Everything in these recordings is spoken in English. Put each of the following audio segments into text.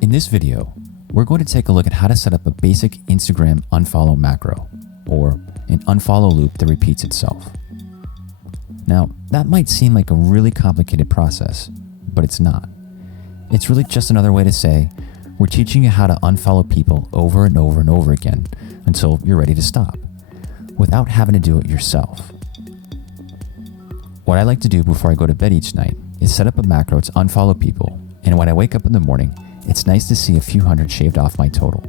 In this video, we're going to take a look at how to set up a basic Instagram unfollow macro, or an unfollow loop that repeats itself. Now, that might seem like a really complicated process, but it's not. It's really just another way to say, we're teaching you how to unfollow people over and over and over again until you're ready to stop, without having to do it yourself. What I like to do before I go to bed each night is set up a macro to unfollow people, and when I wake up in the morning, it's nice to see a few hundred shaved off my total.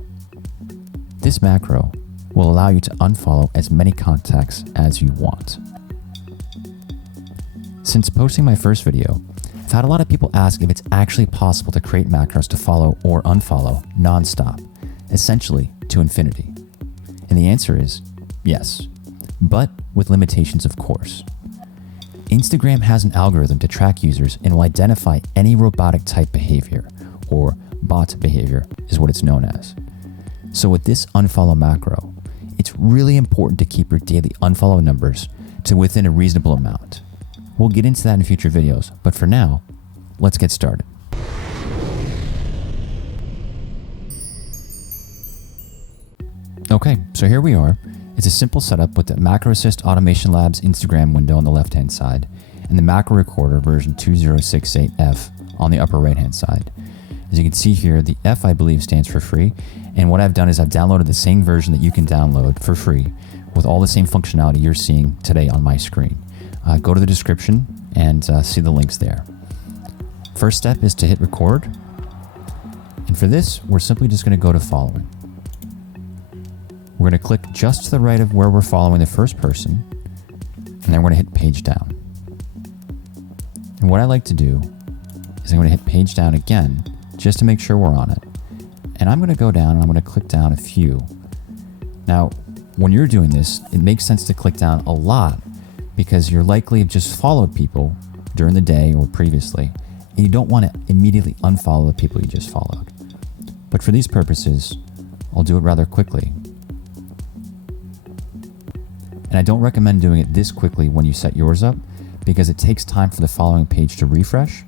This macro will allow you to unfollow as many contacts as you want. Since posting my first video, I've had a lot of people ask if it's actually possible to create macros to follow or unfollow nonstop, essentially to infinity. And the answer is yes, but with limitations, of course. Instagram has an algorithm to track users and will identify any robotic type behavior, or bot behavior is what it's known as. So with this unfollow macro, it's really important to keep your daily unfollow numbers to within a reasonable amount. We'll get into that in future videos, but for now, let's get started. Okay, so here we are. It's a simple setup with the Macro Assist Automation Labs Instagram window on the left-hand side and the Macro Recorder version 2068F on the upper right-hand side. As you can see here, the F, I believe, stands for free. And what I've done is I've downloaded the same version that you can download for free with all the same functionality you're seeing today on my screen. Go to the description and see the links there. First step is to hit record. And for this, we're simply just going to go to following. We're going to click just to the right of where we're following the first person. And then we're going to hit page down. And what I like to do is I'm going to hit page down again, just to make sure we're on it. And I'm going to go down and I'm going to click down a few. Now, when you're doing this, it makes sense to click down a lot because you're likely have just followed people during the day or previously, and you don't want to immediately unfollow the people you just followed. But for these purposes, I'll do it rather quickly. And I don't recommend doing it this quickly when you set yours up because it takes time for the following page to refresh.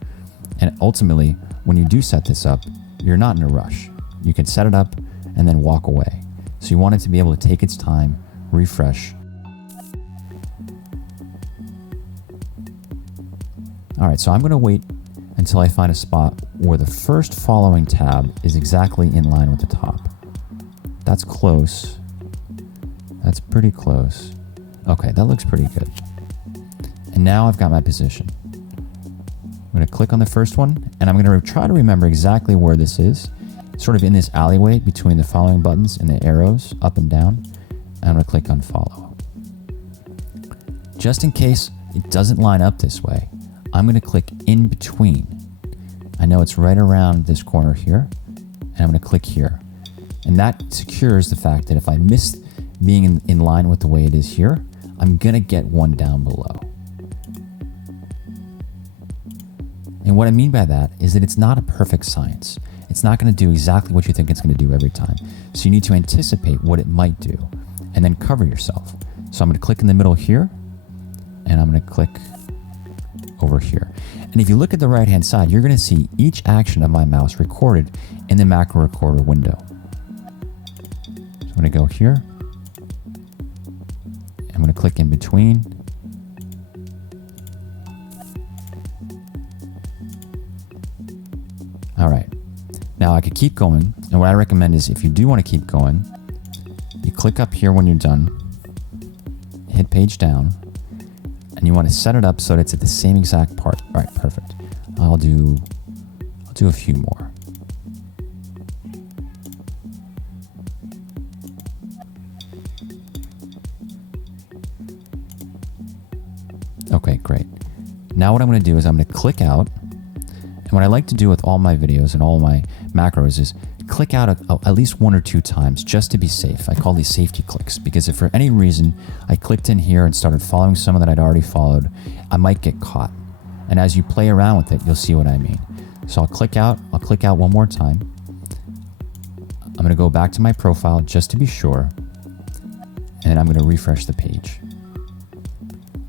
And ultimately, when you do set this up, you're not in a rush. You can set it up and then walk away. So you want it to be able to take its time, refresh. All right, so I'm going to wait until I find a spot where the first following tab is exactly in line with the top. That's close. That's pretty close. Okay, that looks pretty good. And now I've got my position. I'm going to click on the first one, and I'm going to try to remember exactly where this is, sort of in this alleyway between the following buttons and the arrows up and down. And I'm going to click unfollow. Just in case it doesn't line up this way, I'm going to click in between. I know it's right around this corner here, and I'm going to click here. And that secures the fact that if I miss being in line with the way it is here, I'm going to get one down below. And what I mean by that is that it's not a perfect science. It's not going to do exactly what you think it's going to do every time. So you need to anticipate what it might do and then cover yourself. So I'm going to click in the middle here, and I'm going to click over here. And if you look at the right-hand side, you're going to see each action of my mouse recorded in the Macro Recorder window. So I'm going to go here. I'm going to click in between. All right, now I could keep going, and what I recommend is if you do want to keep going, you click up here when you're done, hit page down, and you want to set it up so that it's at the same exact part. All right, perfect. I'll do a few more. Okay, great. Now what I'm going to do is I'm going to click out. And what I like to do with all my videos and all my macros is click out at least one or two times just to be safe. I call these safety clicks because if for any reason I clicked in here and started following someone that I'd already followed, I might get caught. And as you play around with it, you'll see what I mean. So I'll click out one more time. I'm going to go back to my profile just to be sure. And then I'm going to refresh the page.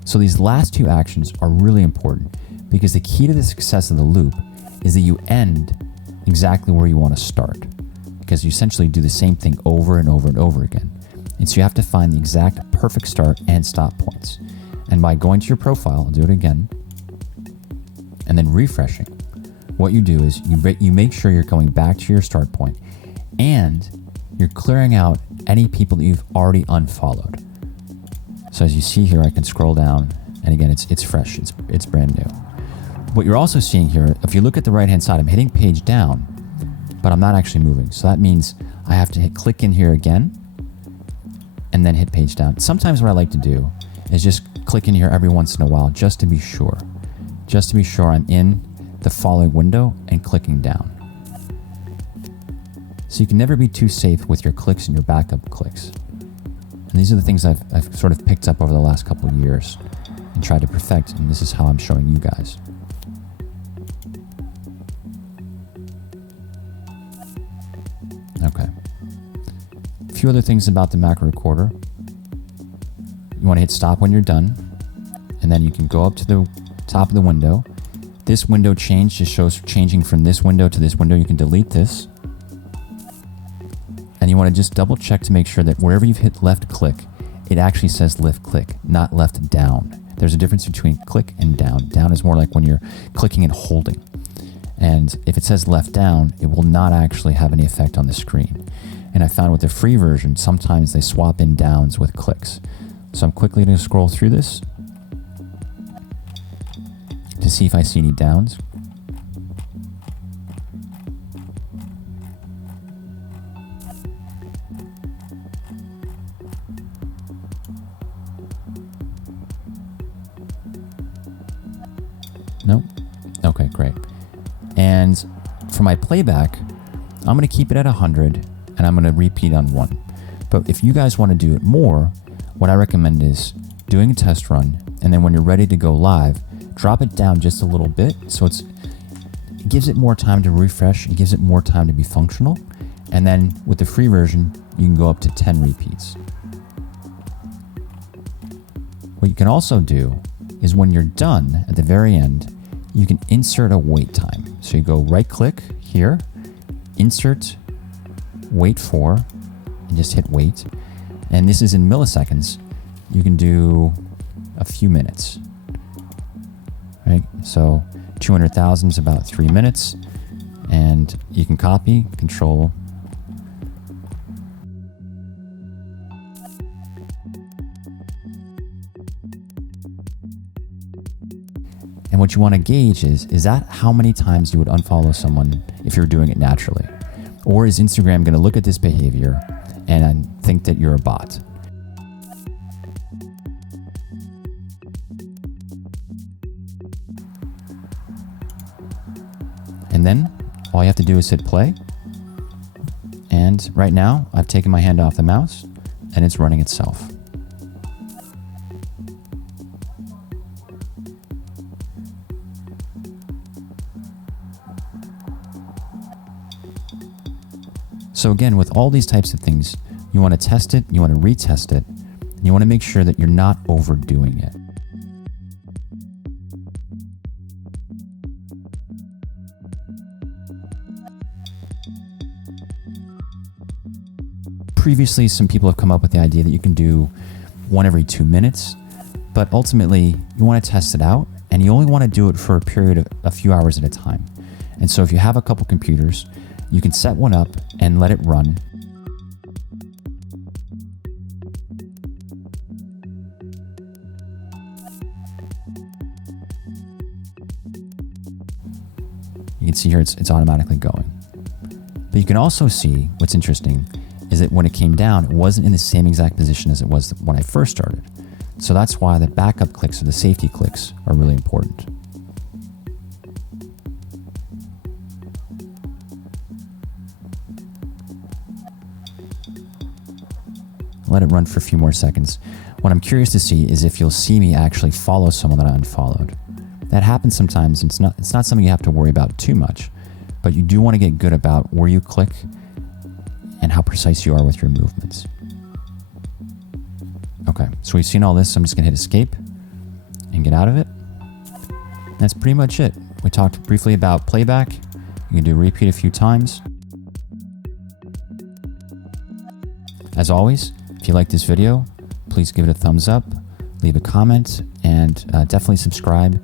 So these last two actions are really important because the key to the success of the loop is that you end exactly where you want to start, because you essentially do the same thing over and over and over again. And so you have to find the exact perfect start and stop points. And by going to your profile, I'll do it again, and then refreshing, what you do is you make sure you're going back to your start point and you're clearing out any people that you've already unfollowed. So as you see here, I can scroll down, and again, it's fresh, it's brand new. What you're also seeing here, if you look at the right-hand side, I'm hitting page down, but I'm not actually moving. So that means I have to click in here again, and then hit page down. Sometimes what I like to do is just click in here every once in a while, just to be sure I'm in the following window and clicking down. So you can never be too safe with your clicks and your backup clicks. And these are the things I've sort of picked up over the last couple of years and tried to perfect, and this is how I'm showing you guys. Okay. A few other things about the macro recorder. You want to hit stop when you're done, and then you can go up to the top of the window. This window change just shows changing from this window to this window. You can delete this. And you want to just double check to make sure that wherever you've hit left click, it actually says left click, not left down. There's a difference between click and down. Down is more like when you're clicking and holding. And if it says left down, it will not actually have any effect on the screen. And I found with the free version, sometimes they swap in downs with clicks. So I'm quickly going to scroll through this to see if I see any downs. Nope. Okay, great. And for my playback, I'm going to keep it at 100 and I'm going to repeat on 1. But if you guys want to do it more, what I recommend is doing a test run, and then when you're ready to go live, drop it down just a little bit so it gives it more time to refresh, it gives it more time to be functional. And then with the free version, you can go up to 10 repeats. What you can also do is when you're done at the very end, you can insert a wait time. So you go right click here, insert, wait for, and just hit wait. And this is in milliseconds. You can do a few minutes, right? So 200,000 is about 3 minutes, and you can copy, control. And what you want to gauge is that how many times you would unfollow someone if you're doing it naturally? Or is Instagram going to look at this behavior and think that you're a bot? And then all you have to do is hit play. And right now I've taken my hand off the mouse and it's running itself. So again, with all these types of things, you want to test it, you want to retest it, and you want to make sure that you're not overdoing it. Previously, some people have come up with the idea that you can do 1 every 2 minutes, but ultimately you want to test it out and you only want to do it for a period of a few hours at a time. And so if you have a couple computers, you can set one up and let it run. You can see here it's automatically going. But you can also see what's interesting is that when it came down, it wasn't in the same exact position as it was when I first started. So that's why the backup clicks or the safety clicks are really important. Let it run for a few more seconds. What I'm curious to see is if you'll see me actually follow someone that I unfollowed. That happens sometimes. It's not something you have to worry about too much, but you do want to get good about where you click and how precise you are with your movements. Okay, so we've seen all this, so I'm just gonna hit escape and get out of it. That's pretty much it. We talked briefly about playback. You can do repeat a few times. As always, if you like this video, please give it a thumbs up, leave a comment, and definitely subscribe.